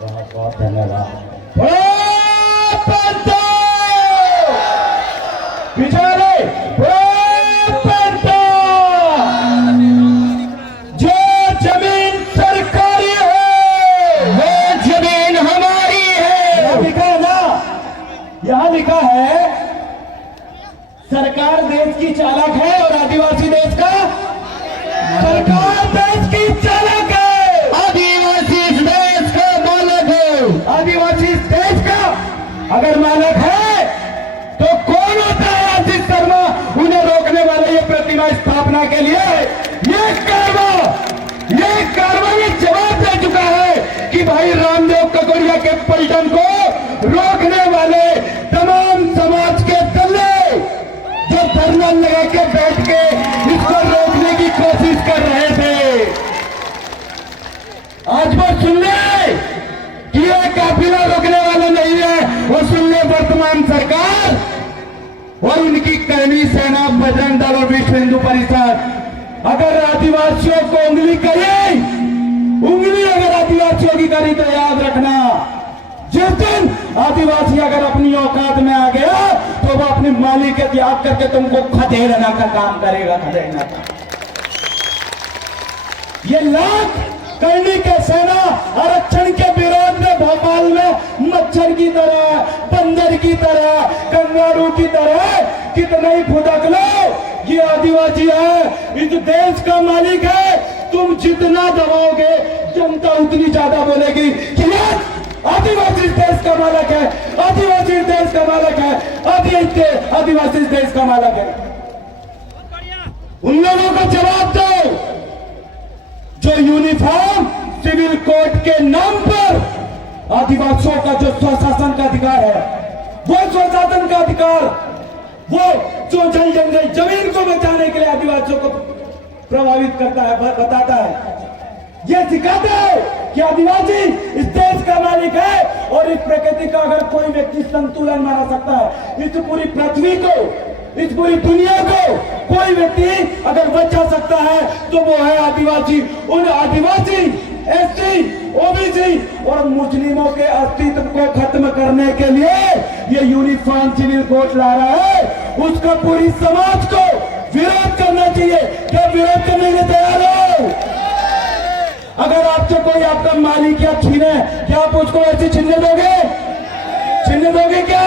बहुत बहुत धन्यवाद। जो जमीन सरकारी है वो जमीन हमारी है। यहाँ लिखा है ना, यहाँ लिखा है सरकार देश की चालक है और आदिवासी देश का सरकार देश की चालक है, आदिवासी इस देश का मालक है। आदिवासी इस देश का अगर मालक है तो कौन होता है आशीष शर्मा उन्हें रोकने वाले? ये प्रतिमा स्थापना के लिए ये कारवा ने जवाब दे चुका है कि भाई रामदेव ककोरिया के पलटन को रोकने वाले तमाम समाज के दल्ले जो धरना लगा के बैठ के इसको रोकने की कोशिश कर रहे थे, आज वो सुन ले कि ये काफिला रोकने वाला नहीं है। वो सुन ले वर्तमान सरकार और इनकी करनी सेना, बजरंग दल और विश्व हिंदू परिषद अगर आदिवासियों को उंगली अगर आदिवासियों की करी तो याद रखना, जिस दिन आदिवासी अगर अपनी औकात में आ गया तो वो अपनी मालिक के त्याग करके तुमको खदेड़ना का काम करेगा, खदेड़ना का। ये लाख करनी के सेना आरक्षण के विरोध में भोपाल में मच्छर की तरह, बंदर की तरह, कंगारू की तरह कितना ही फुदक लो, ये आदिवासी है, इस देश का मालिक है। तुम जितना दबाओगे जनता उतनी ज्यादा बोलेगी कि आदिवासी इस देश का मालिक है, आदिवासी इस देश का मालिक है, आदिवासी इस देश का मालिक है। उन लोगों को जवाब दो जो यूनिफॉर्म सिविल कोड के नाम पर आदिवासियों का जो स्वशासन का अधिकार है, वो स्वशासन का अधिकार, वो जो जल जंगल जमीन को बचाने के लिए आदिवासियों को प्रभावित करता है, बताता है, ये सिखाता है कि आदिवासी इस देश का मालिक है और इस प्रकृति का अगर कोई व्यक्ति संतुलन बना सकता है, इस पूरी पृथ्वी को, इस पूरी दुनिया को कोई व्यक्ति अगर बचा सकता है तो वो है आदिवासी। उन आदिवासी, एसटी, ओबीसी और मुस्लिमों के अस्तित्व को खत्म करने के लिए ये यूनिफॉर्म सिविल कोड ला रहा है, उसका पूरी समाज को विरोध करना चाहिए। क्या विरोध करने के तैयार हो? अगर आपसे कोई आपका मालिक या छीने, क्या आप उसको ऐसे छीनने दोगे? छीनने दोगे क्या?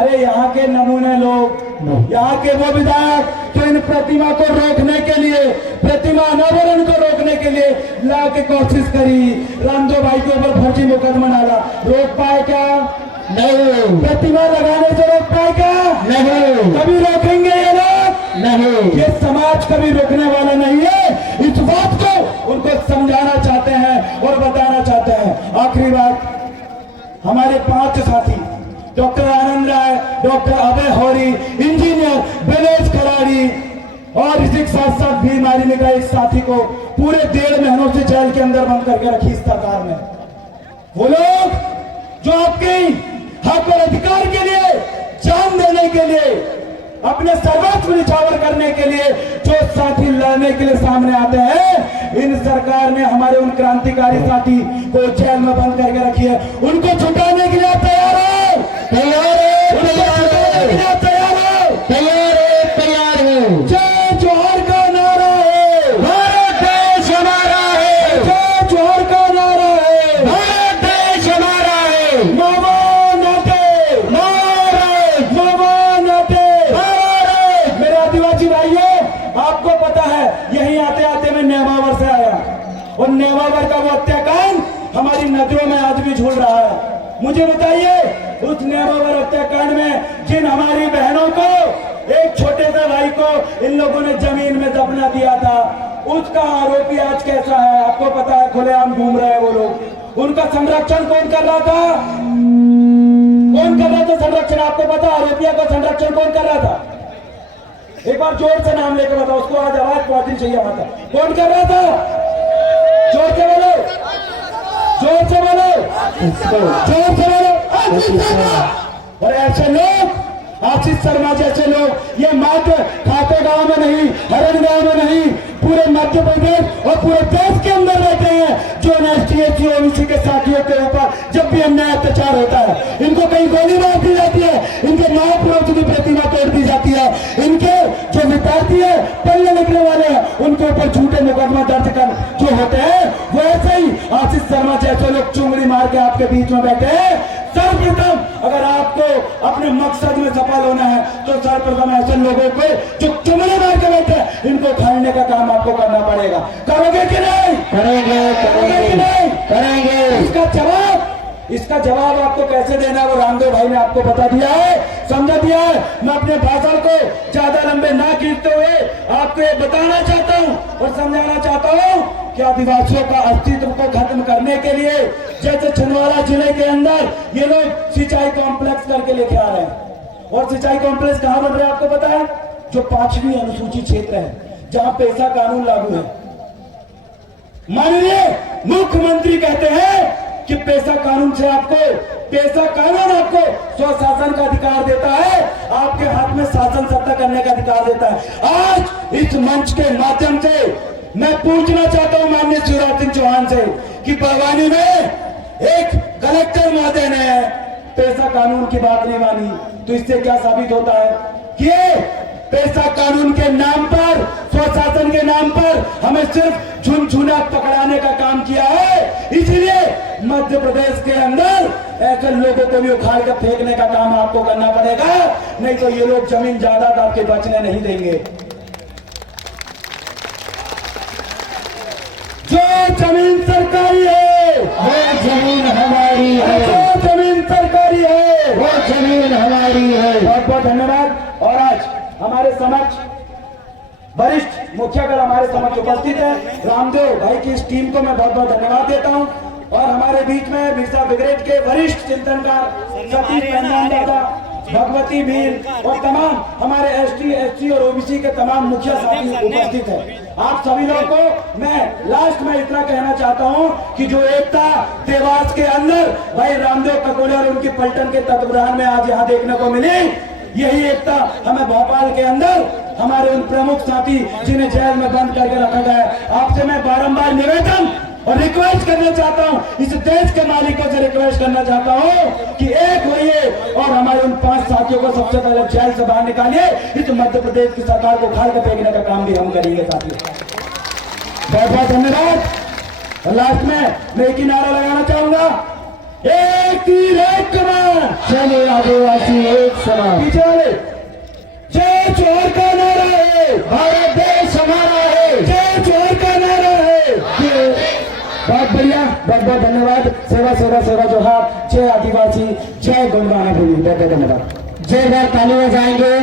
अरे यहाँ के नमूने लोग, यहाँ के वो विधायक जो इन प्रतिमा को रोकने के लिए, प्रतिमा अनावरण को रोकने के लिए ला के कोशिश करी, रामदेव भाई के ऊपर फर्जी मुकदमा डाला, रोक पाए क्या? नहीं। प्रतिमा लगाने से रोक पाए क्या? नहीं। कभी रोकेंगे ये लोग? नहीं। ये समाज कभी रोकने वाला नहीं है। इस बात को उनको समझाना चाहते हैं और बताना चाहते हैं। आखिरी बात, हमारे 5 साथी डॉक्टर आनंद राय, डॉक्टर अभय हौरी, इंजीनियर बिलेश खराड़ी और इसी के साथ साथ भी हमारी निगाह एक साथी को पूरे 1.5 महीनों से जेल के अंदर बंद करके रखी इस सरकार ने। वो लोग जो आपके हक और अधिकार के लिए जान देने के लिए, अपने सर्वस्व निछावर करने के लिए जो साथी लड़ने के लिए सामने आते हैं, इन सरकार ने हमारे उन क्रांतिकारी साथी को जेल में बंद करके रखी है। उनको छुटाने के लिए तैयार हो? तैयार हो? तैयार हो? तैयार हो? जय जोहर का नारा है, भारत देश हमारा है। जय जोहर का नारा है, भारत देश हमारा है। मामा नाटे, भारत, मामा नाटे, भारत। मेरे आदिवासी भाइयों, आपको पता है यहीं आते आते मैं नेमावर से आया और नेमावर का वो हत्याकांड हमारी नजरों में आज भी झूल रहा है। मुझे बताइए, उस नेमावर हत्याकांड में जिन हमारी बहनों को, एक छोटे से भाई को इन लोगों ने जमीन में दफना दिया था, उसका आरोपी आज कैसा है आपको पता है, खुलेआम घूम रहे हैं वो लोग। उनका संरक्षण कौन कर रहा था? कौन कर रहा था संरक्षण? आपको पता, आरोपियों का संरक्षण कौन कर रहा था? एक बार जोर से नाम लेकर बताओ, उसको आज आवाज पहुंचनी चाहिए वहां तक। कौन कर रहा था? जोर से बोलो, जोर से बोलो, जोर से बोलो। और ऐसे लोग आशीष शर्मा जैसे लोग ये मात्र खाते गांव में नहीं, हरण गांव में नहीं, पूरे मध्य प्रदेश और पूरे देश के अंदर रहते हैं जो एसटी एससी ओबीसी के साथियों के ऊपर जब भी अन्याय अत्याचार होता है इनको कहीं गोली मार दी जाती है, इनके महापुरुषों की प्रतिमा तोड़ दी जाती है, इनके जो विद्यार्थी है पढ़ने लिखने वाले हैं उनके ऊपर झूठे मुकदमा दर्ज कर जो होते हैं वो ऐसे ही आशीष शर्मा जैसे लोग चुंगली मार के आपके बीच में बैठे हैं। सर्वप्रथम अगर आपको अपने मकसद में सफल होना है तो सर्वप्रथम ऐसे लोगों को जो चुंगली मार के बैठे इनको खाने का काम आपको करना पड़ेगा। करोगे कि नहीं? करोगे कि नहीं? करेंगे। इसका जवाब आपको कैसे देना है वो रामदेव भाई ने आपको बता दिया है, समझा दिया है। मैं अपने भाषण को ज्यादा लंबे ना खींचते हुए आपको ये बताना चाहता हूँ और समझाना चाहता हूँ कि आदिवासियों का अस्तित्व को खत्म करने के लिए जैसे छिंदवाड़ा जिले के अंदर ये लोग सिंचाई कॉम्प्लेक्स करके लेके आ रहे हैं और सिंचाई कॉम्प्लेक्स कहाँ बन रहे हैं आपको पता है? जो 5वीं अनुसूची क्षेत्र है जहां पेशा कानून लागू है। माननीय मुख्यमंत्री कहते हैं कि पेशा कानून आपको स्वशासन का अधिकार देता है, आपके हाथ में शासन सत्ता करने का अधिकार देता है। आज इस मंच के माध्यम से मैं पूछना चाहता हूं माननीय शिवराज सिंह चौहान से कि बड़वानी में एक कलेक्टर महोदय ने पेशा कानून की बात नहीं मानी, तो इससे क्या साबित होता है कि पेशा कानून के नाम पर, स्वशासन के नाम पर हमें सिर्फ झुनझुना पकड़ाने का काम किया है। इसलिए मध्य प्रदेश के अंदर ऐसे लोगों को भी उखाड़ कर फेंकने का काम आपको करना पड़ेगा, नहीं तो ये लोग जमीन जायदाद आपके बचने नहीं देंगे। जो जमीन सरकारी है वो जमीन हमारी है, जो जमीन सरकारी है वो जमीन हमारी है। बहुत बहुत धन्यवाद। और आज हमारे समक्ष वरिष्ठ मुखियागण हमारे समक्ष उपस्थित है। रामदेव भाई की इस टीम को मैं बहुत बहुत धन्यवाद देता हूं और हमारे बीच में बिरसा ब्रिगेड के वरिष्ठ चिंतनकार सतीश मेहमान दादा, भगवती मीर और तमाम हमारे एसटी एससी और ओबीसी के तमाम मुखिया साथी उपस्थित है। आप सभी लोगों को मैं लास्ट में इतना कहना चाहता हूं कि जो एकता देवास के अंदर भाई रामदेव ककोले और उनकी पलटन के तत्वावधान में आज यहाँ देखने को मिली, यही एकता हमें भोपाल के अंदर हमारे उन प्रमुख साथी जिन्हें जेल में बंद करके रखा गया है। आपसे मैं बारंबार निवेदन और रिक्वेस्ट करना चाहता हूं, इस देश के मालिकों से रिक्वेस्ट करना चाहता हूं कि एक होइए और हमारे उन 5 साथियों को सबसे पहले जेल से बाहर निकालिए। इस मध्य प्रदेश की सरकार को खाल कर फेंकने का काम भी हम करेंगे साथियों। बहुत बहुत धन्यवाद। और लास्ट में मैं एक ही नारा लगाना चाहूंगा, एक तीर एक कमान, चले आदिवासी एक समान। पीछे वाले जय जोहर का नारा है, भारत देश हमारा है, जय जोहर का नारा है। बहुत बढ़िया, बहुत बहुत धन्यवाद। सेवा सेवा सेवा जोहार, जय आदिवासी, जय गोंडवाना भूमि। बहुत बहुत धन्यवाद। जय ताली बजाएंगे।